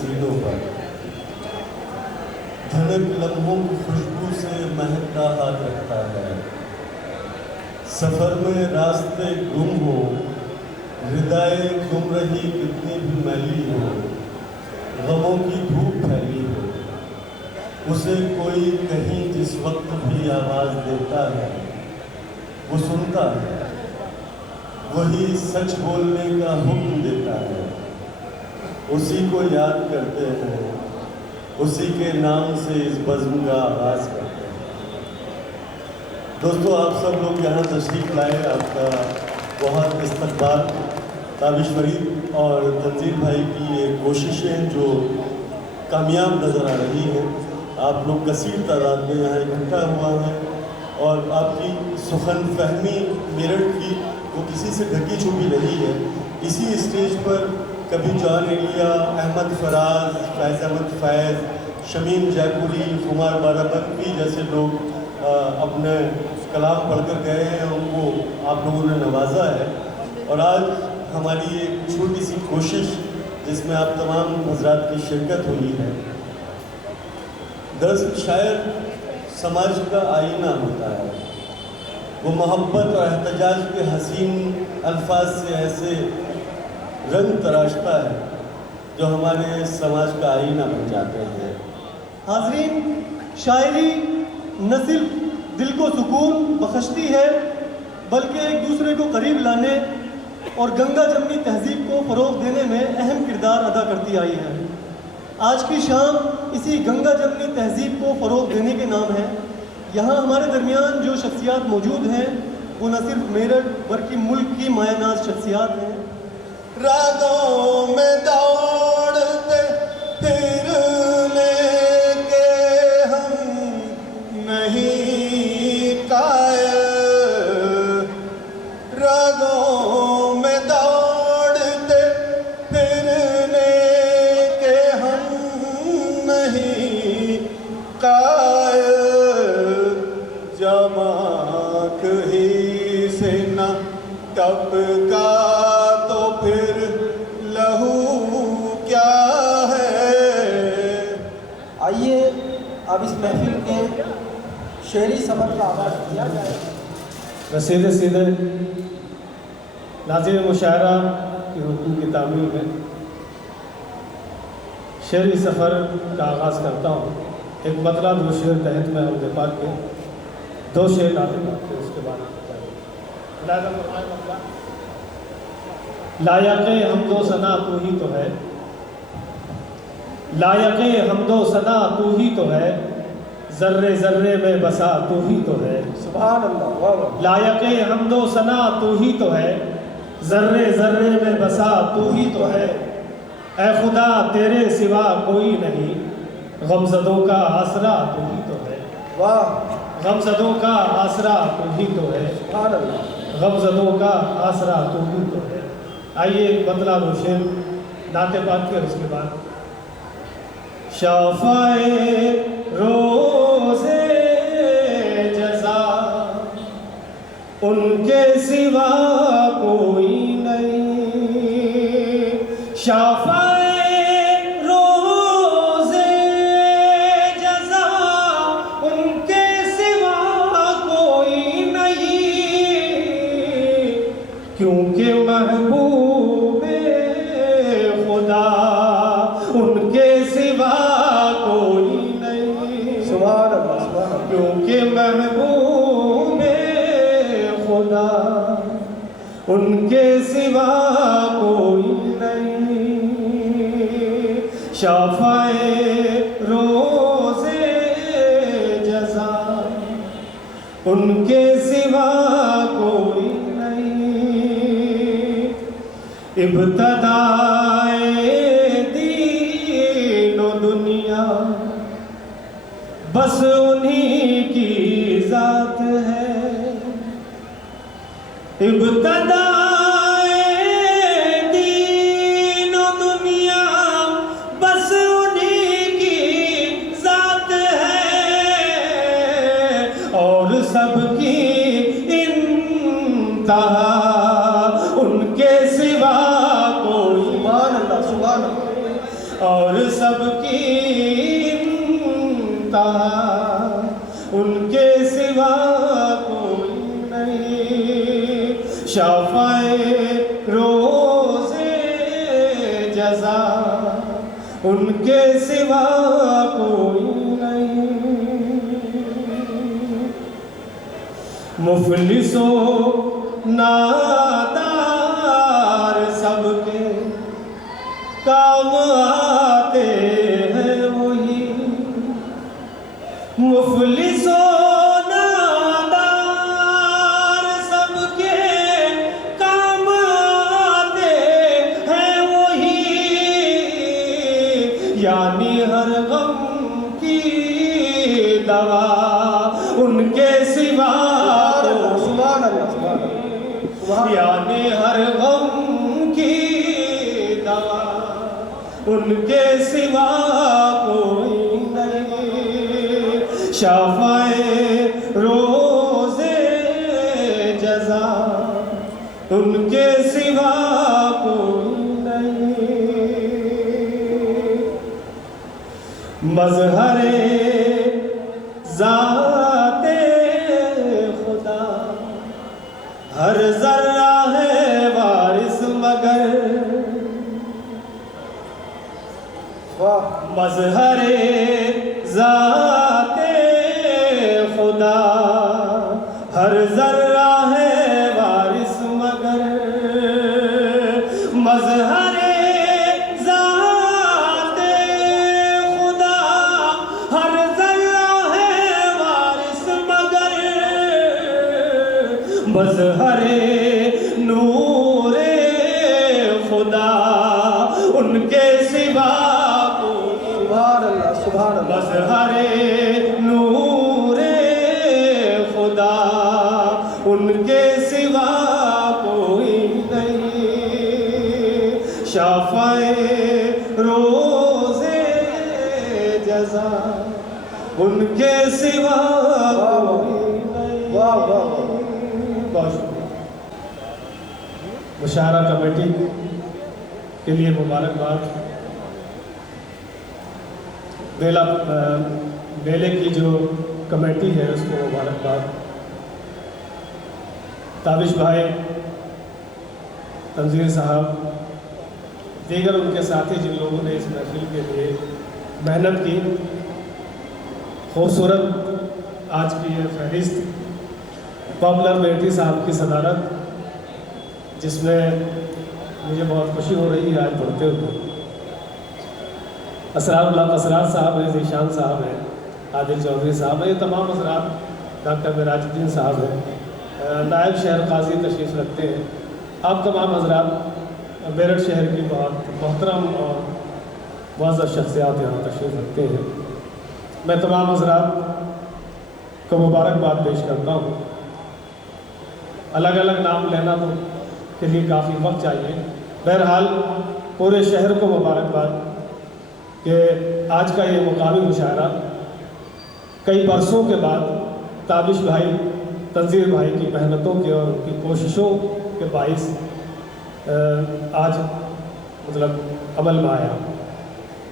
सीनों पर, धड़क लम्हों की खुशबू से महकता हाथ रखता है। सफ़र में रास्ते गुम हो, हृदय गुम रही कितनी भी मैली हो, गमों की धूप फैली हो, उसे कोई कहीं जिस वक्त भी आवाज़ देता है वो सुनता है, वही सच बोलने का हुक्म देता है। उसी को याद करते हैं, उसी के नाम से इस बज़्म का आगाज़ करते हैं। दोस्तों, आप सब लोग यहाँ तशरीफ़ लाए, आपका बहुत इस्तक़बाल। ताबिश फरीद और तंजील भाई की ये कोशिशें जो कामयाब नज़र आ रही हैं। आप लोग कसीर तादाद में यहाँ इकट्ठा हुआ है और आपकी सुखन फहमी मेरठ की वो किसी से ढकी छुपी नहीं है। इसी स्टेज पर कभी जॉन एलिया, अहमद फराज, फैज़ अहमद फैज़, शमीम जयपुरी, कुमार बाराबंकी जैसे लोग अपने कलाम पढ़कर गए हैं, उनको आप लोगों ने नवाजा है। और आज हमारी एक छोटी सी कोशिश जिसमें आप तमाम हज़रात की शिरकत हुई है। दरअसल शायर समाज का आईना होता है, वो मोहब्बत और एहतजाज के हसीन अल्फाज से ऐसे रंग तराशता है जो हमारे समाज का आईना बन जाते हैं। हाज़रीन, शायरी न सिर्फ दिल को सुकून बख्शती है बल्कि एक दूसरे को करीब लाने और गंगा जमनी तहजीब को फ़रोग़ देने में अहम किरदार अदा करती आई है। आज की शाम इसी गंगा जमनी तहजीब को फ़रोग़ देने के नाम है। यहाँ हमारे दरमियान जो शख्सियात मौजूद हैं वो न सिर्फ मेरठ बल्कि मुल्क की मायानाज़ शख्सियात हैं। रागों में दौड़ते फिरने के हम नहीं कायल, रागों में दौड़ते फिरने के हम नहीं कायल, जब आँख ही से न टपका तो फिर लहू क्या है। आइए अब इस महफिल के शेरी सफ़र का आगाज़ किया जाए। मैं सीधे सीधे नाज़िर मुशायरा की हुकूम की तामील में शेरी सफ़र का आगाज़ करता हूँ। एक मतलब दो शेर तहत में हम पाक के दो शेर नाज़िल करते हैं, उसके बाद लायक़े हमदो सना तू ही तो है, लायक़े हमदो सना तू ही तो है, ज़र्रे ज़र्रे में बसा तू ही तो है। सुभान अल्लाह, वाह वाह। लायक़े हमदो सना तू ही तो है, ज़र्रे ज़र्रे में बसा तू ही तो है। ऐ खुदा तेरे सिवा कोई नहीं, गमज़दों का आसरा तू ही तो है। वाह, गमज़दों का आसरा तू ही तो है, सुभान अल्लाह। गमज़दों का आसरा तू ही तो है। आइए बतला दो शेर नाते पाक के, उसके बाद शाफ़ाए रोज़े जज़ा उनके सिवा कोई नहीं, शाफ़ाए रोज़े जज़ा उनके सिवा कोई नहीं, क्योंकि महबूबे खुदा उनके सिवा कोई नहीं। सुभान अल्लाह, सुभान अल्लाह। क्योंकि महबूबे खुदा उनके सिवा कोई नहीं, शाफ़ाए रोज़े जज़ा उनके सिवा कोई नहीं, इब्तदाए दीन व दुनिया बस उन्हीं की ज़ात है, इब्तदाए दीन व दुनिया बस उन्हीं की ज़ात है, और सबकी इंतहा उनके सिवा कोई। सुभान अल्लाह, सुभान अल्लाह। और सबकी इंतहा उनके सिवा कोई नहीं। शाफ़ाए रोज़े जज़ा उनके सिवा कोई नहीं। मुफलिसो नादार सबके काम आते हैं वही। मुफलिसो नादार सबके काम आते हैं वही। यानी हर गम की दवा उनके सिवा सुभान अल्लाह, सुभान अल्लाह। यानी हर गम की दवा उनके सिवा कोई नहीं। शाफ़ाए रोज़े जज़ा उनके सिवा कोई नहीं। मज़हरे ज़ाते खुदा हर ज़र्रा है वारिस मगर। वाह, मज़हरे ज़ाते खुदा हर ज़र्रा है वारिस मगर। मज़हरे ज़ाते खुदा हर ज़र्रा है वारिस मगर। मज़हरे नूरे खुदा उनके सिवा सुभान अल्लाह, सुभान अल्लाह। मज़हरे नूरे खुदा उनके सिवा कोई नहीं। शाफ़ाए रोज़े जज़ा उनके सिवा कोई नहीं। वाह वाह वाह। बहुत शुक्रिया। मुशायरा कमेटी के लिए मुबारकबाद। मेले की जो कमेटी है उसको मुबारकबाद। ताबिश भाई, तंजीर साहब, दीगर उनके साथी जिन लोगों ने इस महफिल के लिए मेहनत की। खूबसूरत आज की ये फहरिस्त पॉपुलर मेटी साहब की सदारत, जिसमें मुझे बहुत खुशी हो रही है आज पढ़ते हुए। असरार साहब हैं, ज़ीशान साहब हैं, आदिल चौधरी साहब हैं, ये तमाम हज़रात, डॉक्टर मिराजुद्दीन साहब हैं, नायब शहर काजी तशरीफ़ रखते हैं। आप तमाम हज़रात मेरठ शहर की बहुत मोहतरम और मुअज़्ज़ज़ शख्सियात यहाँ तशरीफ़ रखते हैं। मैं तमाम हज़रात को मुबारकबाद पेश करता हूँ। अलग अलग नाम लेना तो के लिए काफ़ी वक्त चाहिए। बहरहाल पूरे शहर को मुबारकबाद कि आज का ये मुकामी मुशायरा कई बरसों के बाद ताबिश भाई, तंजीर भाई की मेहनतों के और उनकी कोशिशों के बाइस आज मतलब अमल में आया।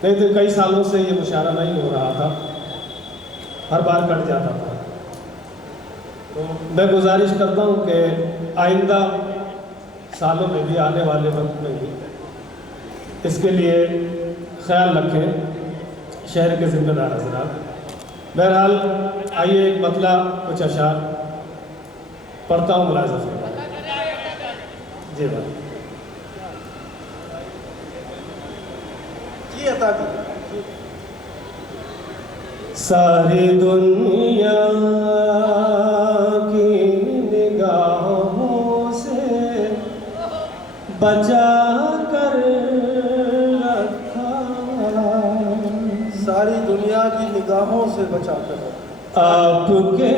नहीं तो कई सालों से ये मुशायरा नहीं हो रहा था, हर बार कट जाता था। तो मैं गुजारिश करता हूँ कि आइंदा सालों में भी, आने वाले वक्त में भी इसके लिए ख्याल रखें शहर के ज़िम्मेदार हज़रात। बहरहाल आइए एक मतला कुछ अशार पढ़ता हूँ, मुलाज़ा से। जी भाई जी अता की। सारी दुनिया की निगाहों से बचा कर रखा, सारी दुनिया की निगाहों से बचा कर आपके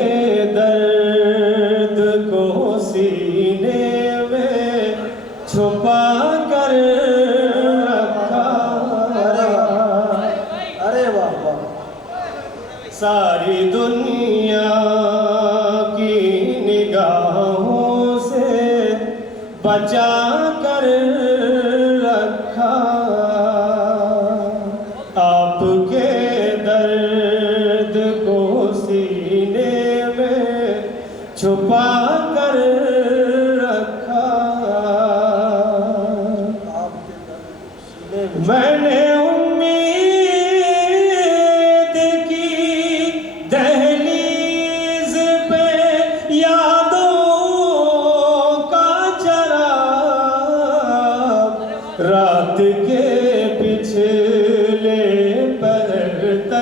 दर्द को सीने में छुपा कर रखा। अरे वाह वाह। सारी दुनिया की निगाहों से बचा कर रखा,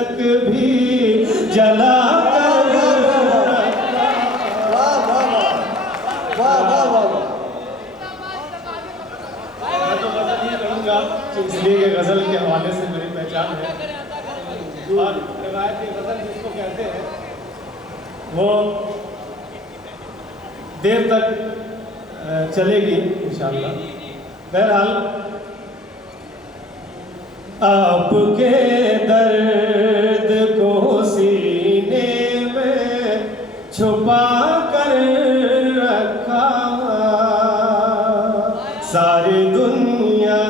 तक भी जला कर वाह वाह वाह वाह वाह वाह। मैं तो गज़ल ही करूँगा इसलिए कि गज़ल के हवाले से मेरी पहचान है और रिवायती गज़ल जिसको कहते हैं वो देर तक चलेगी इंशाअल्लाह। बहरहाल आपके दर्द को सीने में छुपा कर रखा, सारी दुनिया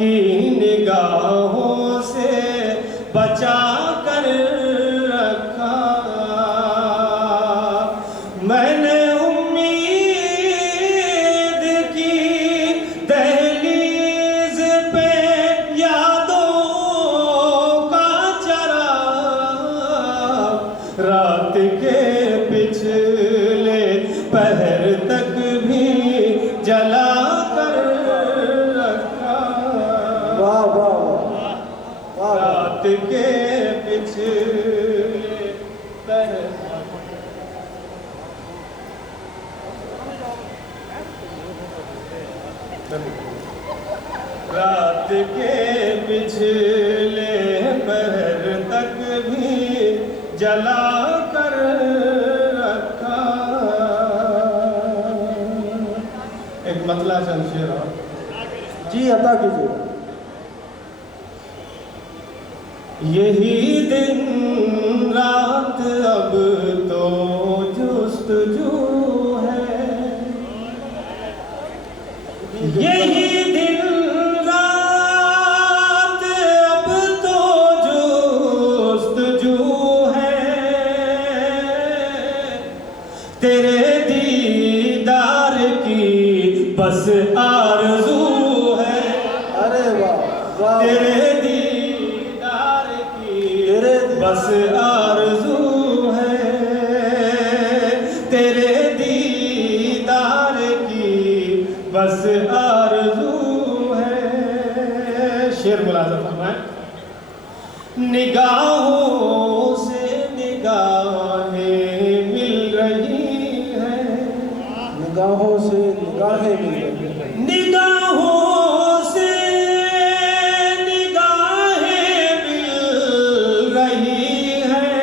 की निगाहों से बचा कर रखा। मैंने उम्मीद की दहलीज पे यादों का चराग, रात के पिछले पहर तक भी जला कर रखा। वाह वाह वाह। रात के पिछले पहर रात के पिछले पहर तक भी जला कर रखा। एक मतला चंद शेर और जी अता कीजिए। यही दिन रात अब तो जुस्तजू है, यही दिन रात अब तो जुस्तजू है, तेरे दीदार की बस आरज़ू है। अरे वाह वाह। तेरे दीदार की तेरे बस आरज़ू है, तेरे दीदार की बस आरज़ू है। शेर मुलाज़ा फरमाएं। निगाहों से निगाहें मिल रही हैं, निगाहों से निगाहें मिल रही हैं। निगाहों से निगाहें मिल रही हैं,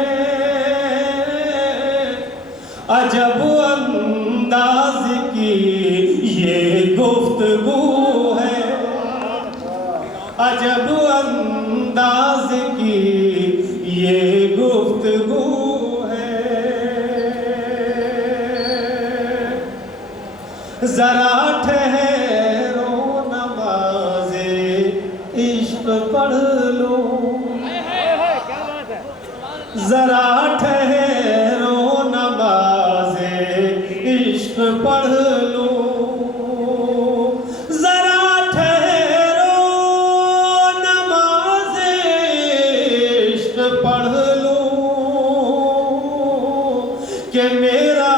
अजब अंदाज की ये गुफ्तगू है, अजब अंदाज की ये गुफ्तगू है। जरा ठहरो नमाज़े इश्क पढ़ लो, जरा ठहरो नमाज़े इश्क पढ़ लो, जरा ठहरो नमाज़े इश्क पढ़ लो, कि मेरा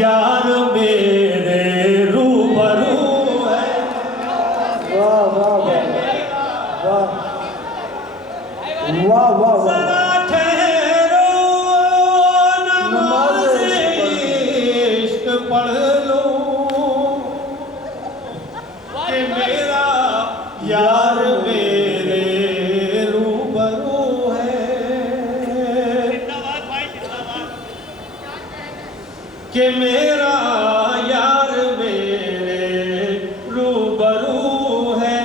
यार मेरे रूबरू है। वाह वाह वाह वाह वाह वाह वाह। जरा ठहरो नमाज़े इश्क पढ़ लो, कि मेरा यार मेरे रूबरू है, कि मेरा यार मेरे रूबरू है।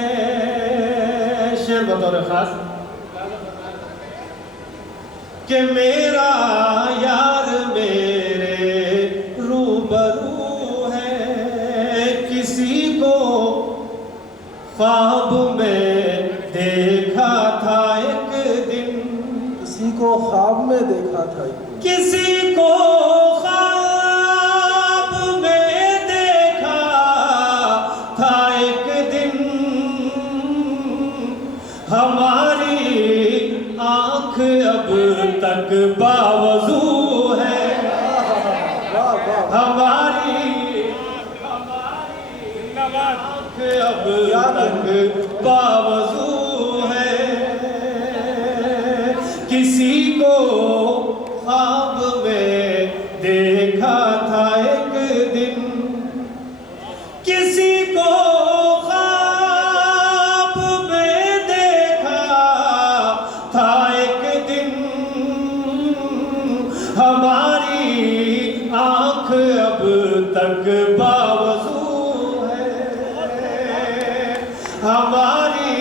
शेर बतौर खास कि मेरा यार मेरे रूबरू है, किसी को ख्वाब में देखा था एक दिन, किसी को ख्वाब में देखा था एक दिन। किसी को ख्वाब में देखा था एक दिन, हमारी आँख अब तक बावजू है, वाह वाह। हमारी आँख अब तक बावजू है, किसी को ख्वाब में देखा था एक दिन, किसी को ख्वाब में देखा था एक दिन। हमारी आंख अब तक बावजू है, हमारी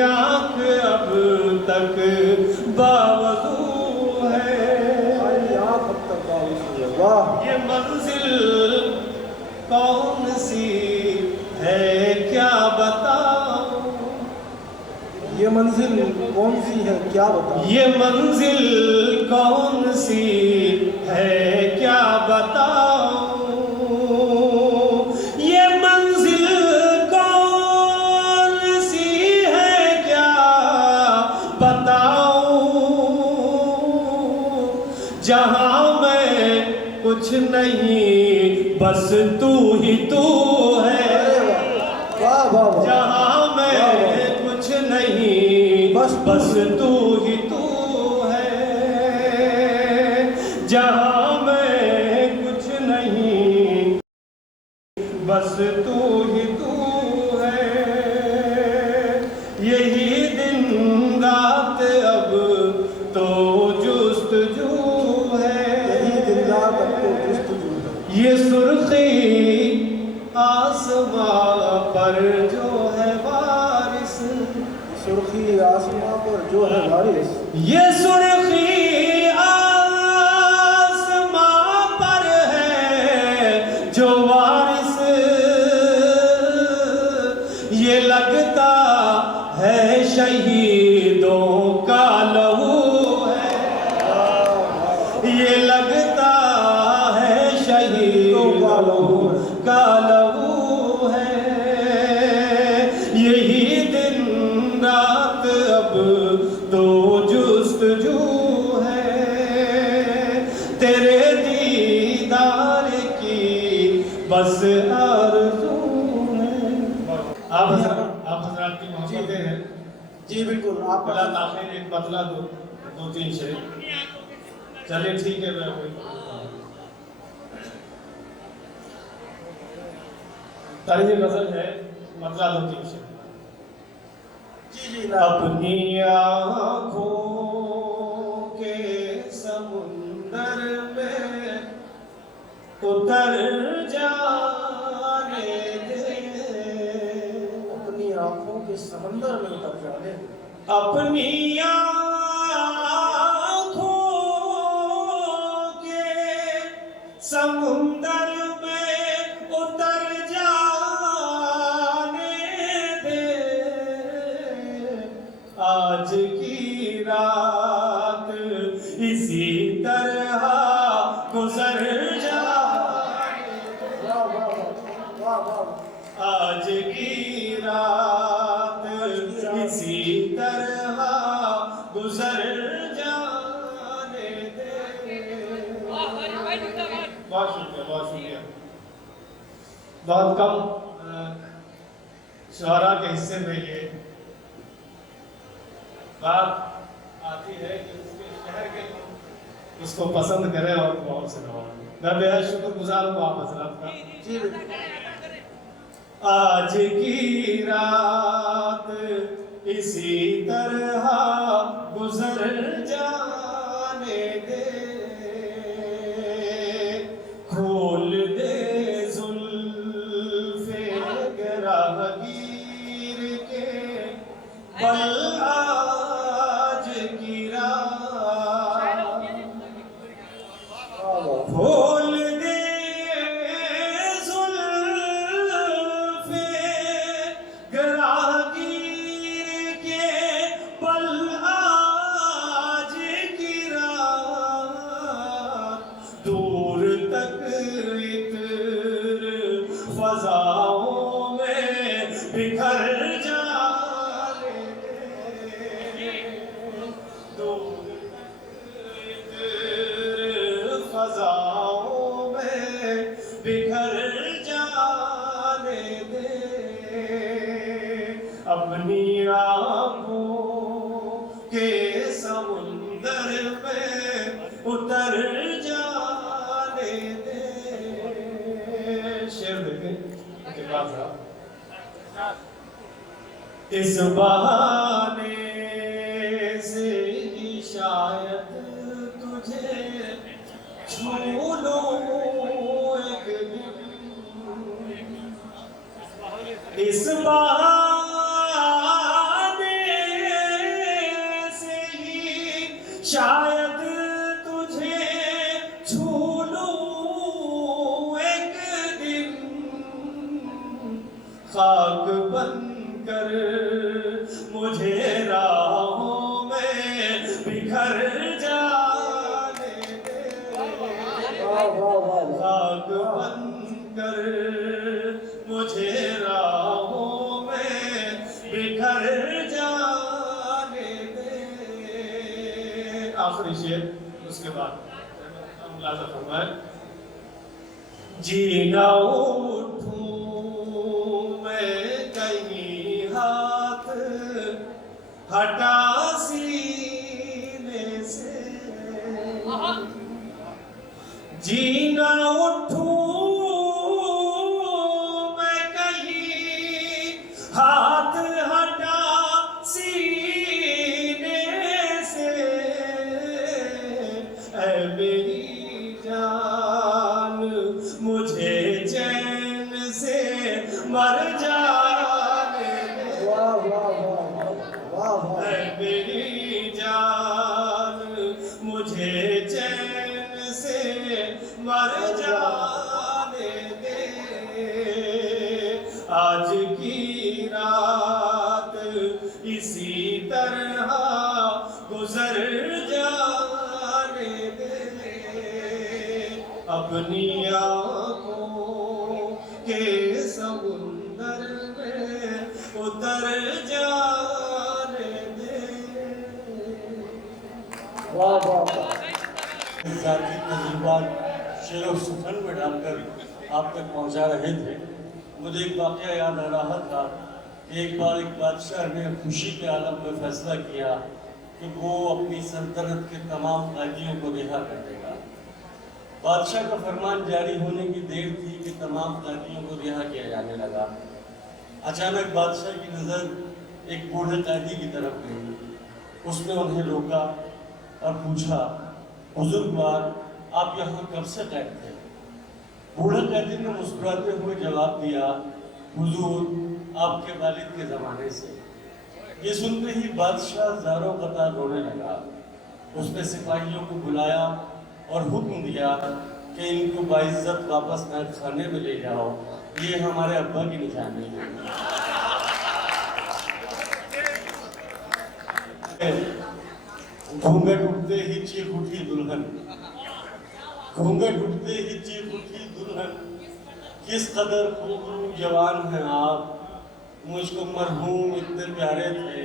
आंख अब तक बावजू है। आँख अब तक बावजूद है। वाह, ये मंजिल कौन सी है क्या बताऊं, ये मंजिल कौन सी है क्या बताऊं। ये मंजिल कौन सी है क्या बताऊं, ये मंजिल कौन सी है क्या बताऊं। जहां मैं कुछ नहीं बस तू ही तू है, वाह वाह वाह। जहां मैं कुछ नहीं बस तू ही तू है, जहां मैं कुछ नहीं बस तू ही तू है। यही दिन रात अब तो जुस्तजू है, यही दिन रात अब तो जुस्तजू है। ये सुर्खी आसमां पर जो है वारिस, सुर्खी आसमां पर जो है वारिस, ये सुर्खी आसमां पर है जो वारिस, ये लगता है शहीदों का लहू है, ये लगता है शहीदों का लहू है। यही दिन रात अब तो जुस्तजू है, तेरे दीदार की बस आरज़ू है। आप हज़रात की मोहब्बतें हैं। जी बिल्कुल। आप बला ताख़ीर एक बतला दो तीन शेर। चलिए ठीक है, मैं तर्ज गजल है, बतला दो तीन शेर। जी जी अपनी आँखों के समुंदर में उतर जाने दे, अपनी आंखों के समंदर में उतर जाने दे, अपनी आँखों के समुंदर में उतर जाने दे। आज की रात इसी तरह गुजर जाने दे। वाह वाह वाह वाह वाह। आज की रात इसी तरह गुजर जाने दे। बहुत शुक्रिया, बहुत शुक्रिया। बहुत कम शुआरा के हिस्से में ये बात आती है कि उसके शहर के लोग उसको पसंद करें और बहुत से नवाजें। मैं बेहद शुक्रगुजार हूँ आप हजरात का। जी बिल्कुल। आज की रात इसी तरह गुजर जाने दे, खोल दे जुल्फे गिरहगीर के बल आज की रात, खोल दे जुल्फे गिरहगीर के बल आज की रात, दूर तक इत्र फजाओं में बिखर जाने दे, दूर तक इत्र फजाओं में बिखर जाने दे। अपनी आँखों के समुंदर इकबाल साहब। इस बहाने से ही शायद तुझे छू लूं एक दिन, इस बहाने से ही शायद तुझे छू लूं एक दिन, खाक बनकर मुझे राहों में बिखर जाने दे, खाक बनकर मुझे राहों में बिखर जाने दे। आखिरी शेर, उसके बाद मुलाज़ा फरमाए। जीना उठूं मैं कहीं हाथ हटा सीने से, जीना उठूं मैं कहीं हाथ हटा सीने से, ऐ मेरी जान मुझे चैन से मर जाने दे, ऐ मेरी जान मुझे चैन से मर जाने दे। आज की रात इसी तरह गुजर जाने दे, अपनी आँखों के समुंदर में उतर जाने दे। ज़ाती तजुर्बात शेर व सुखन में डालकर आप तक पहुंचा रहे थे। मुझे एक वाक़या याद आ रहा था कि एक बार एक बादशाह ने खुशी के आलम में फैसला किया कि वो अपनी सल्तनत के तमाम कैदियों को रिहा कर देगा। बादशाह का फरमान जारी होने की देर थी कि तमाम कैदियों को रिहा किया जाने लगा। अचानक बादशाह की नज़र एक बूढ़े कैदी की तरफ गई। उसने उन्हें रोका और पूछा, बुजुर्गवार आप यहाँ कब से कैद थे? बूढ़े कैदी ने मुस्कुराते हुए जवाब दिया, हुजूर आपके वालिद के ज़माने से। ये सुनते ही बादशाह ज़ारो कतार रोने लगा। उसने सिपाहियों को बुलाया और हुक्म दिया कि इनको बाइज्जत वापस नाक खाने में ले जाओ, ये हमारे अब्बा की निशानी है। घूंघट उठते ही चीख उठी दुल्हन, घूंघट उठते ही चीख उठी दुल्हन, किस कदर खूबरू जवान हैं आप, मुझको मरहूम इतने प्यारे थे,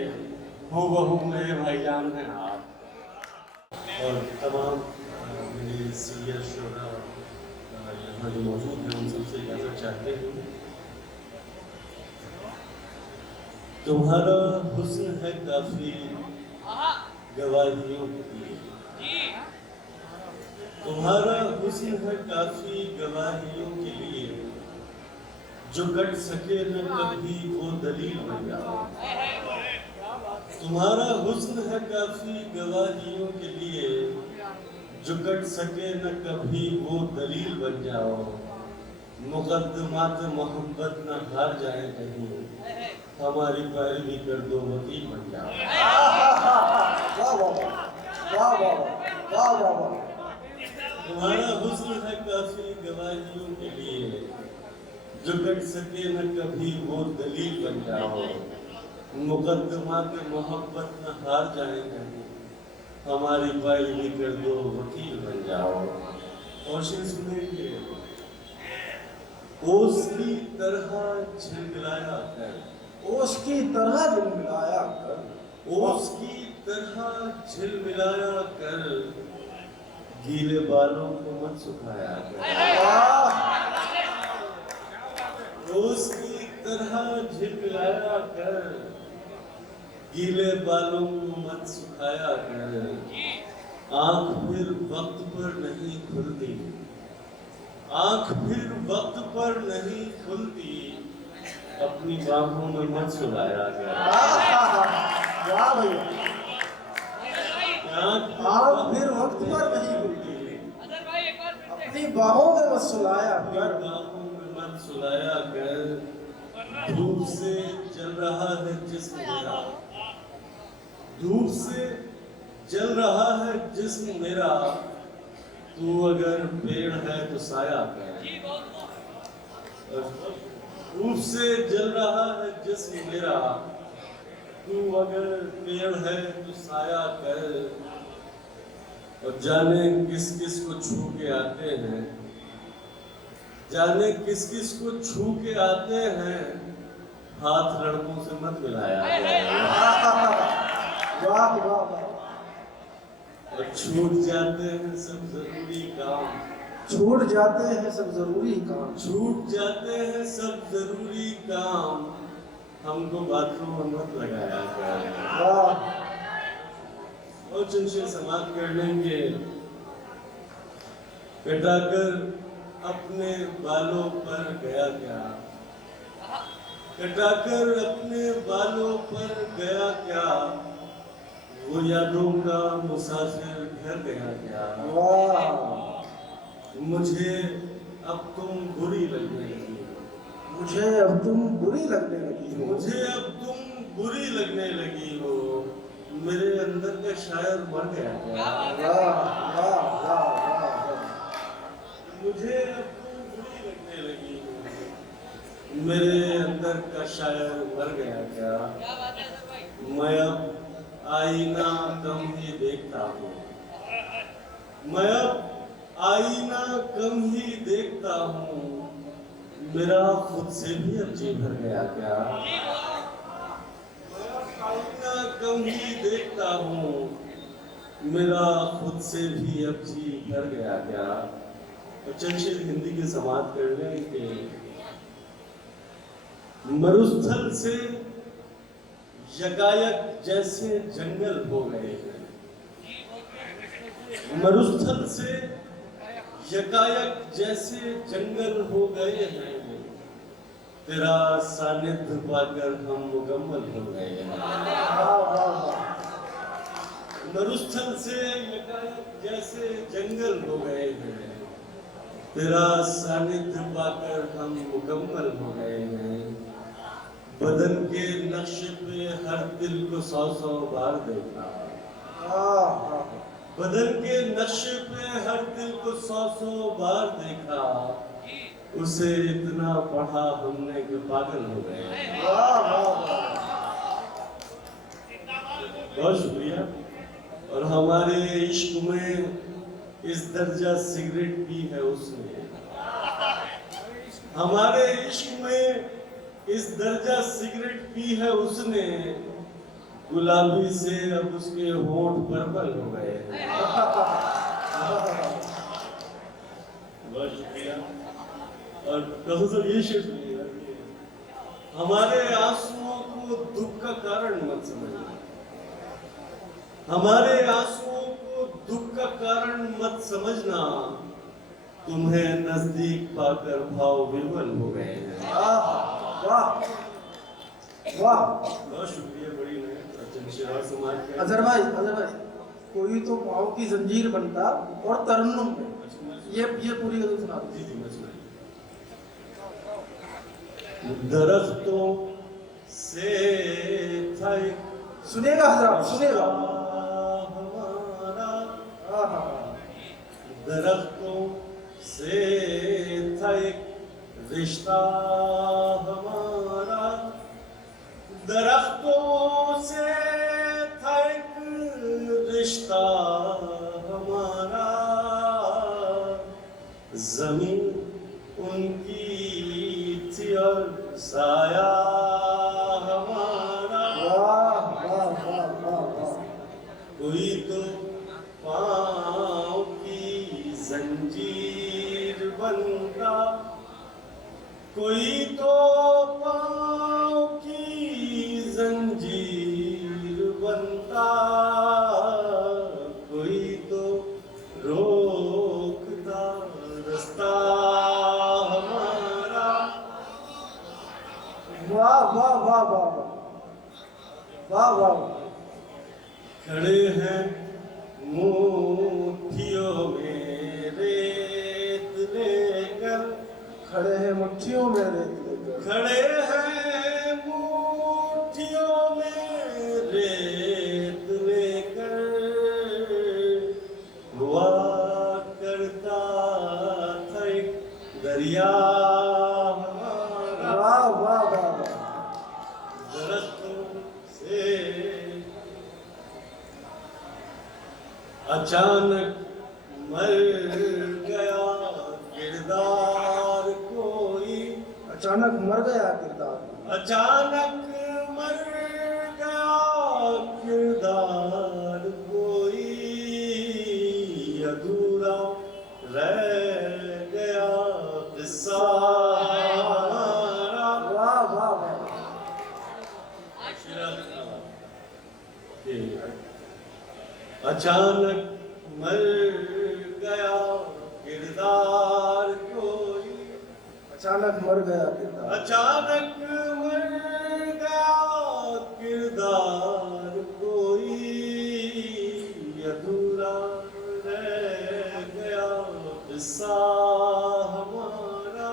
हूबहू मेरे भाईजान हैं आप। और तमाम मेरे सीनियर शोरा यहाँ जो मौजूद हैं उन सबसे इजाज़त चाहते हैं। तुम्हारा हुस्न है काफी गवाहियों के लिए, तुम्हारा हुस्न है काफी गवाहियों के लिए, जो कट सके न कभी वो दलील बन जाओ। तुम्हारा हुस्न है काफी गवाहियों के लिए, जो कट सके न कभी वो दलील बन जाओ। मुकद्दमात मोहब्बत न हार जाए कहीं, हमारी पैरवी कर दो वकील बन जाओ। तुम्हारा हुस्न है काफी गवाहियों के लिए, जो कट सके न कभी वो दलील बन जाओ। मुकद्दमात मोहब्बत न हार जाए कहीं, हमारी पैरवी कर दो वकील बन जाओ। और शेर सुनेंगे, ओस की तरह झिलमिलाया कर, ओस की तरह झिलमिलाया कर, ओस की तरह झिलमिलाया कर, गीले बालों को मत सुखाया कर। ओस की तरह झिलमिलाया कर, गीले बालों को मत सुखाया कर। आंख फिर वक्त पर नहीं खुलती, आंख फिर वक्त पर नहीं खुलती, अपनी बाहों में मत सुलाया गया। वाह भैया, आप फिर वक्त पर नहीं भूलते, अपनी बाहों में मत सुलाया कर, बाहों में मत सुलाया कर, धूप से जल रहा है जिस्म मेरा, धूप से जल रहा है जिस्म मेरा, तू अगर पेड़ है तो साया कर। धूप से जल रहा है जिस्म मेरा, तू अगर पेड़ है तो साया कर। और जाने किस किस को छू के आते हैं, जाने किस किस को छू के आते हैं, हाथ लड़कों से मत मिलाया वाह वाह वाह, और छूट जाते हैं सब जरूरी काम, छूट जाते हैं सब जरूरी काम, छूट जाते हैं सब जरूरी काम, हमको बाथरूम में मत लगाया कर। वाह, और जिनसे समाप्त कर लेंगे, कटाकर अपने बालों पर गया क्या, कटाकर अपने बालों पर गया क्या, वो यादों का मुसाफिर घर गया क्या। वाह, मुझे अब तुम बुरी लगने लगी, मुझे अब तुम बुरी लगने लगी हो, मुझे अब तुम बुरी लगने लगी हो, मेरे अंदर का शायर मर गया क्या। वाह वाह वाह वाह, मुझे अब तुम बुरी लगने लगी हो, मेरे अंदर का शायर मर गया क्या। मैं अब आईना कम ही देखता हूँ, मैं अब आईना कम ही देखता हूँ, मेरा खुद से भी अब जी भर गया क्या। मैं अब आईना कम ही देखता हूँ, मेरा खुद से भी अब जी भर गया क्या। तो चलिए हिंदी की समाप्त कर लें कि मरुस्थल से यकायक जैसे जंगल हो गए हैं, मरुस्थल से यकायक जैसे जंगल हो गए हैं, तेरा सानिध्य पाकर हम मुकम्मल हो गए हैं। मरुस्थल से यकायक जैसे जंगल हो गए हैं, तेरा सानिध्य पाकर हम मुकम्मल हो गए हैं। बदन के नक्शे पे हर दिल को 100-100 बार देखा, बदन के नक्शे पे हर दिल को 100-100 बार देखा, उसे इतना पढ़ा हमने कि पागल हो गए। बहुत शुक्रिया। और हमारे इश्क में इस दर्जा सिगरेट पी है उसने, हमारे इश्क में इस दर्जा सिगरेट पी है उसने, गुलाबी से अब उसके होंठ पर्पल हो गए हैं। बहुत शुक्रिया। और प्रोफेसर ये शेर सुनिएगा कि हमारे आंसुओं को दुख का कारण मत समझना, हमारे आंसुओं को दुख का कारण मत समझना, तुम्हें नजदीक पाकर भाव विवल हो गए हैं। वाह वाह, बहुत शुक्रिया। बड़ी मेहनत समाज के अजहर भाई, अजहर भाई, कोई तो पाँव की जंजीर बनता और तरन्नुम में ये पूरी गजल सुना जी जी मैं सुनाई। दरख्तों से था एक सुनेगा हजरात, सुनेगा। हमारा, आहा, दरख्तों से था एक रिश्ता हमारा, दरख्तों से था एक रिश्ता हमारा, जमीन उनकी थी और साया हमारा। वाह वाह वाह वाह वाह, कोई तो पाँव की जंजीर बनता, कोई तो पाँव की जंजीर बनता, कोई तो रोकता रास्ता हमारा। खड़े हैं मुट्ठियों में रेत लेकर, खड़े हैं मुट्ठियों में रेत लेकर, खड़े हैं मुट्ठियों में रेत लेकर, हुआ करता था एक दरिया हमारा, वाह वाह वाह वाह, दरख्तों से अचानक मर गया किरदार कोई, अचानक मर गया किरदार, अचानक मर गया किरदार कोई, अधूरा रह गया किस्सा हमारा। वाह वाह वाह, अचानक मर गया किरदार कोई, अचानक मर गया किरदार, अचानक मर गया किरदार कोई, अधूरा रह गया किस्सा हमारा।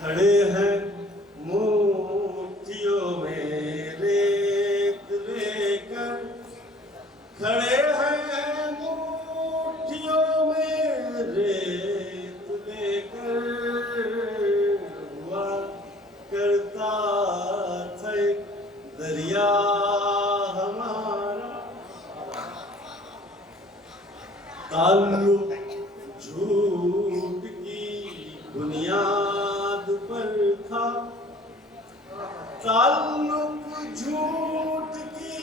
खड़े हैं मुट्ठियों में रेत लेकर, खड़े हैं मुट्ठियों में रेत लेकर, हुआ करता था एक दरिया हमारा, ताल्लुक झूठ की बुनियाद पर था, ताल्लुक झूठ की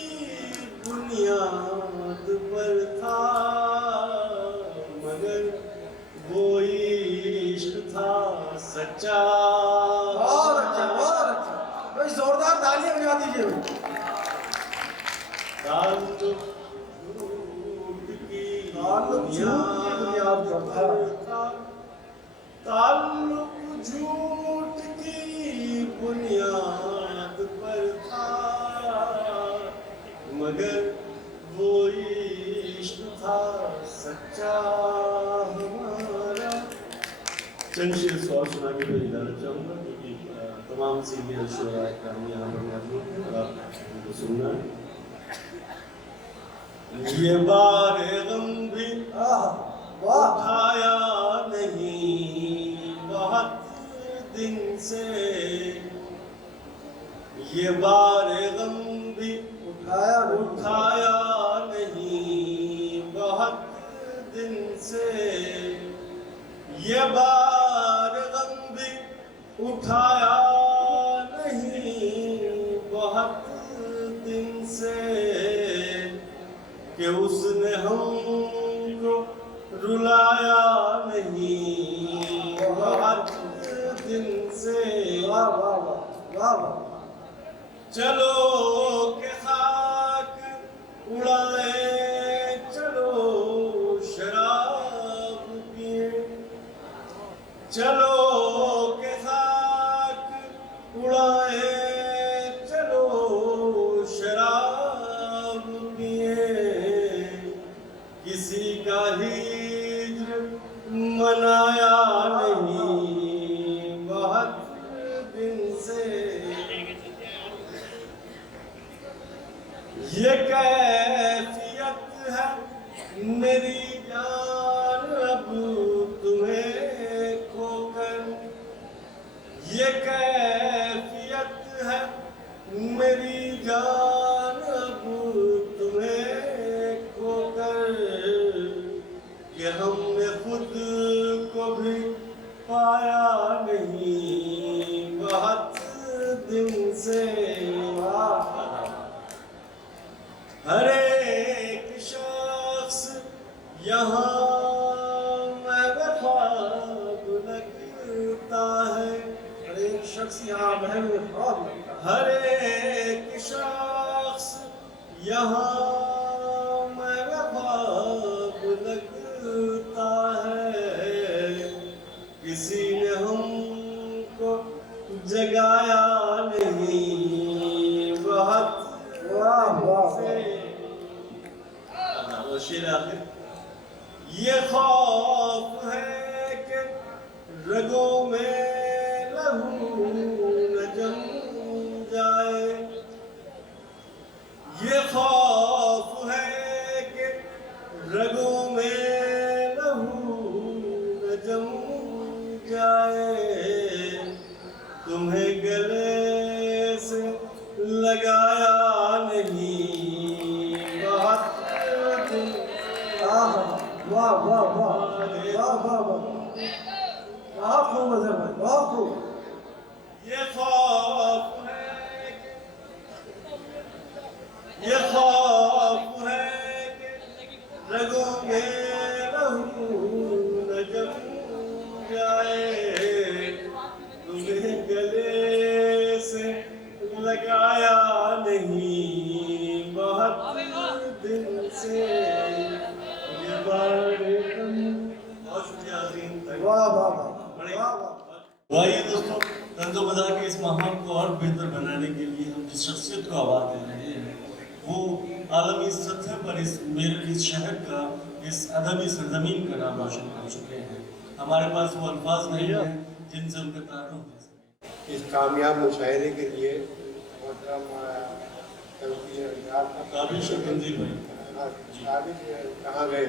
बुनियाद पर था, मगर वो इश्क था सच्चा। बहुत अच्छा बहुत अच्छा, भाई जोरदार तालियां बजा दीजिए भाई। ताल्लुक झूठ की ताल्लुक झूठ की बुनियाद पर था, ताल्लुक झूठ की बुनियाद पर था, मगर वो इश्क था सच्चा हमारा। चंद शेर और सुना के फिर इजाजत चाहूँगा, क्योंकि तमाम सीनियर शोरा इकराम यहाँ पर मौजूद हैं और आप उनको सुनना है। ये बारे गम भी आह, वाह, उठाया नहीं बहुत दिन से, ये बारे गम भी उठाया नहीं बहुत दिन से, ये बार गम भी उठाया नहीं बहुत दिन से, कि उसने हमको रुलाया नहीं बहुत दिन से। वाह वाह वाह वाह वाह, चलो के खाक उड़ाए, चलो शराब पिए, चलो के खाक उड़ाए, चलो शराब पिए, किसी का हिज्र मनाया नहीं बहुत दिन से, ये कैफियत है मेरी जान अब तुम्हें खोकर, ये कैफियत है मेरी जान अब तुम्हें खोकर, कि हमने खुद को भी पाया नहीं बहुत दिन से। हर एक शख्स यहाँ महबूब लगता है, हर एक शख्स यहाँ महबूब लगता है, हर एक शख्स यहाँ महबूब लगता है, किसी ने हमको जगाया नहीं शेर आखिर, ये खौफ है कि रगों में लहू न जम जाए, ये खौफ है कि रगों में लहू न जम जाए, तुम्हें गले से लगाया नहीं बहुत दिन। वाह वाह वाह वाह वाह वाह वाह, बहुत खूब अजहर भाई, बहुत खूब। ये खौफ है ये खौफ है कि रगों में लहू न जम जाए, तुम्हें गले से लगाया नहीं बहुत दिन से ये बारे हम। बहुत शुक्रिया अजीम, वाह वाह वाह बड़े वाह वाह। आइए दोस्तों, तंज़ो बजा के इस माहौल को और बेहतर बनाने के लिए हम जिस शख्सियत को आवाज़ दे रहे हैं वो आलमी सतह पर इस शहर का, इस अदबी सरजमीन का नाम रोशन कर चुके हैं। हमारे पास वो अल्फाज नहीं है जिनसे उनका तारुफ हो सके। इस कामयाब मुशायरे के लिए काबिश और तंजील भाई कहाँ गए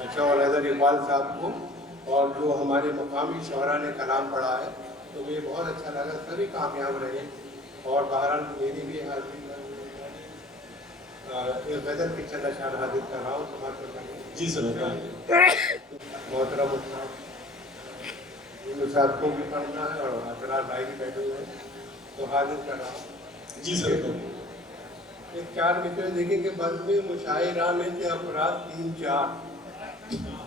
अच्छा और हैदर इकबाल साहब को, और जो हमारे मकामी शोहरा ने कलाम पढ़ा है तो मुझे बहुत अच्छा लगा, सभी कामयाब रहे। और बहरहाल मेरी भी हाजिर एक गज़ल की चंद अशार हाजिर कर रहा हूँ समाज में। जी सर। मोहतरम साहब को भी पढ़ना है और असरार भाई भी बैठे हुए हैं तो हाजिर कर रहा हूँ। जी सर। एक 4 मित्र देखें कि बज़्म मुशायरा में थे अफराद 3-4,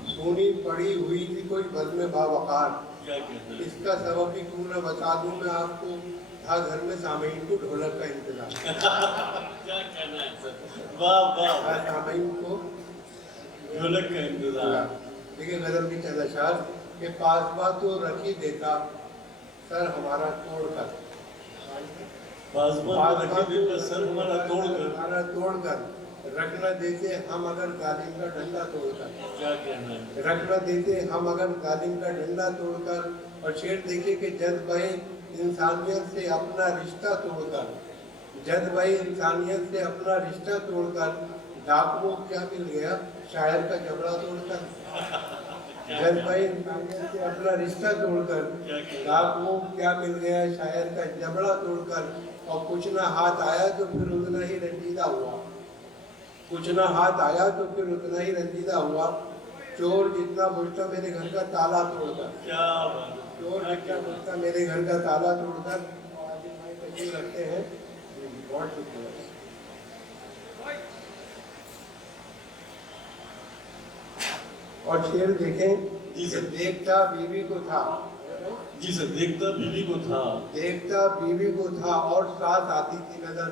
सोनी पड़ी हुई थी कोई बज़्म बावकार, क्या कहते हैं? इसका सबब भी क्यों न बता दूं मैं आपको, था घर में सामीन को ढोलक का इंतजार। क्या कहना है सर? वाह वाह, सामीन को ढोलक का इंतजार। देखिए गजल की चंद अशार के पास बात तो रखी देता सर हमारा तोड़कर, बाज़बान रखी देता सर हमारा तोड़कर, रखना देते हम अगर जालिम का डंडा तोड़कर, क्या कहना है? रखना देते हम अगर जालिम का डंडा तोड़कर। और शेर देखिए कि जज्बे इंसानियत से अपना रिश्ता तोड़कर, जज्बे इंसानियत से अपना रिश्ता तोड़कर, डाकुओं क्या मिल गया शायर का जबड़ा तोड़कर, जज्बे इंसानियत से अपना रिश्ता तोड़कर, डाकुओं क्या मिल गया शायर का जबड़ा तोड़कर। और कुछ ना हाथ आया तो फिर उतना ही रंजीदा हुआ, कुछ ना हाथ आया तो फिर उतना ही रंजीदा हुआ, चोर जितना बुझता मेरे घर का ताला तोड़कर, क्या बात है? चोर जितना बुझता मेरे घर का ताला तोड़कर। रखते हैं, बहुत शुक्रिया। और शेर देखें जी सर। देखता बीवी को था, जी सर। देखता बीवी को था, देखता बीवी को था और साथ आती थी नजर,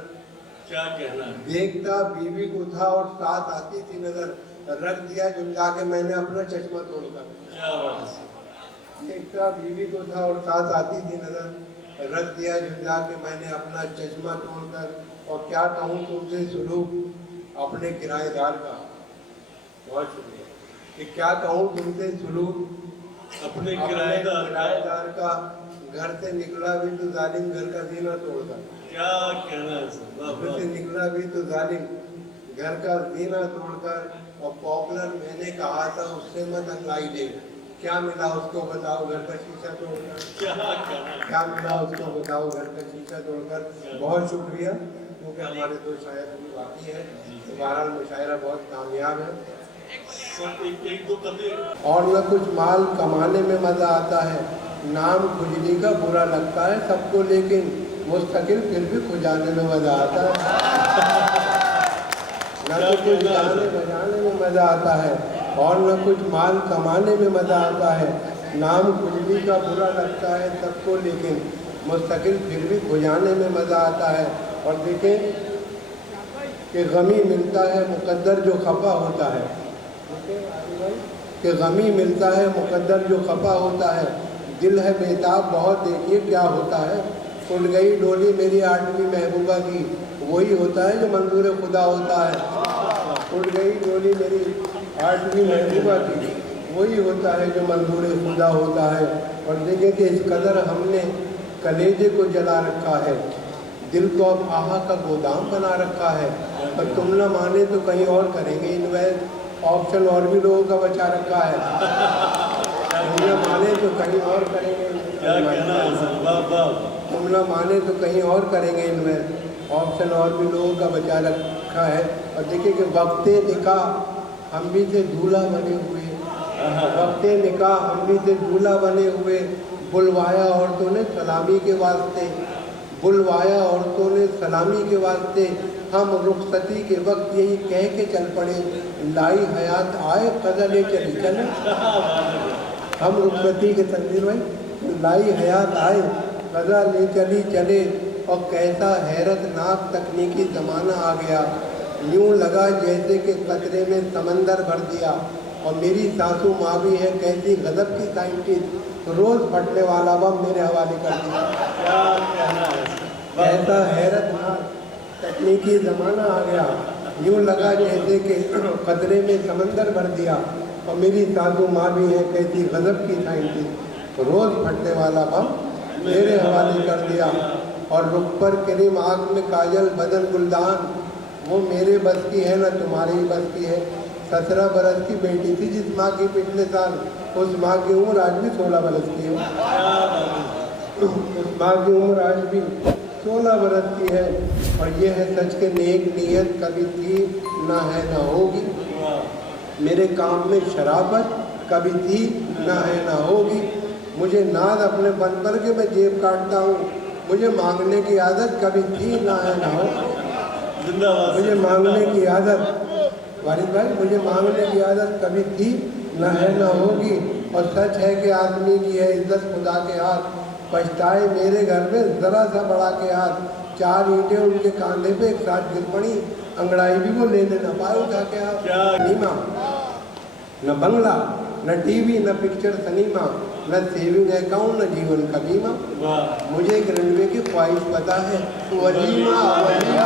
क्या कहना है? देखता बीवी को था और साथ आती थी नजर, रख दिया झुंझा के मैंने अपना चश्मा तोड़कर, क्या बात है सर? देखता बीवी को था और साथ आती थी नजर, रख दिया झुंझा के मैंने अपना चश्मा तोड़कर। और क्या कहूँ तुमसे सुलूक अपने किराएदार का, बहुत शुक्रिया। कि क्या कहूँ तुमसे सुलूक अपने किराएदार का, घर से निकला भी तो जालिम घर का जीना तोड़कर, क्या कहना है सर? वाह घर से वाह। निकला भी तो जालिम घर का जीना तोड़कर। और पॉपुलर मैंने कहा था उससे मत अगलाई ले, क्या मिला उसको बताओ घर का शीशा तोड़कर, क्या कहना है? क्या मिला उसको बताओ घर का शीशा तोड़कर। बहुत शुक्रिया, क्योंकि हमारे 2 शायर अभी बाकी है तो बहरहाल मुशायरा बहुत कामयाब है। सर एक दो कदम। और न कुछ माल कमाने में मज़ा आता है, नाम खुजली का बुरा लगता है सबको, लेकिन मुस्तकिल फिर भी खुजाने में मज़ा आता है। न तो कुछ गाने बजाने में मज़ा आता है और न कुछ माल कमाने में मज़ा आता है, नाम खुजली का बुरा लगता है सबको, लेकिन मुस्तकिल फिर भी खुजाने में मज़ा आता है। और देखें कि गमी मिलता है मुकद्दर जो खफा होता है, कि गमी मिलता है मुकद्दर जो खफा होता है, दिल है बेताब बहुत देखिए क्या होता है, उड़ गई डोली मेरी आठवीं महबूबा की, वही होता है जो मंजूर खुदा होता है। उड़ गई डोली मेरी आठवीं महबूबा की, वही होता है जो मंजूर खुदा होता है। और देखें कि इस कदर हमने कलेजे को जला रखा है, दिल को अब आहा का गोदाम बना रखा है। और तुम न माने तो कहीं और करेंगे इन्वेस्ट, ऑप्शन और भी लोगों का बचा रखा है। तुम न माने तो कहीं और करेंगे, क्या कहना है सर, वाह वाह। तुम न माने तो कहीं और करेंगे इन्वेस्ट, ऑप्शन और भी लोगों का बचा रखा है। और देखिए कि वक्ते निकाह हम भी थे दूल्हा बने हुए, वक्ते निकाह हम भी थे दूल्हा बने हुए। बुलवाया औरतों ने सलामी के वास्ते, बुलवाया औरतों ने सलामी के वास्ते। हम रुखसती के वक्त यही कह के चल पड़े, लाई हयात आए कदर ले चली चले। हम रुखसती के तकदीर भाई, लाई हयात आए कदर ले चली चले। और कैसा हैरतनाक तकनीकी ज़माना आ गया, यूँ लगा जैसे कि कतरे में समंदर भर दिया। और मेरी सासू माँ भी है कैसी गजब की साइंटिस्ट, रोज़ फटने वाला बम मेरे हवाले कर दिया। क्या कहना है सर, ऐसा हैरतनाक तकनीकी ज़माना आ गया, यूँ लगा जैसे कि कतरे में समंदर भर दिया। और मेरी सासू माँ भी है कैसी गजब की साइंटिस्ट, रोज़ फटने वाला बम मेरे हवाले कर दिया। और रुख पर क्रीम, आँख में काजल, बदन गुलदान, वो मेरे बस की है न तुम्हारी ही बस की है। 17 बरस की बेटी थी जिस माँ की पिछले साल, उस माँ की उम्र आज भी 16 बरस की है। उस माँ की उम्र आज भी 16 बरस की है। और ये है सच के नेक नीयत कभी थी ना है ना होगी। मेरे काम में शराबत कभी थी ना है ना होगी। मुझे नाज अपने बन पर के मैं जेब काटता हूँ, मुझे मांगने की आदत कभी थी ना है ना हो। जिंदाबाद। मुझे मांगने की आदत, वारिद भाई, मुझे मांगने की आदत कभी थी ना है ना होगी। और सच है कि आदमी की है इज्जत खुदा के हाथ, पछताए मेरे घर में ज़रा सा बढ़ा के हाथ। 4 ईंटें उनके कांधे पे एक साथ गिर पड़ी, अंगड़ाई भी वो लेने न पाए उठा के हाथ। क्या नीमा न बंगला, न टीवी, न पिक्चर सिनेमा, न सेविंग अकाउंट, न जीवन का बीमा। वाह। मुझे एक रनवे की ख्वाहिश पता है, वलीमा वलीमा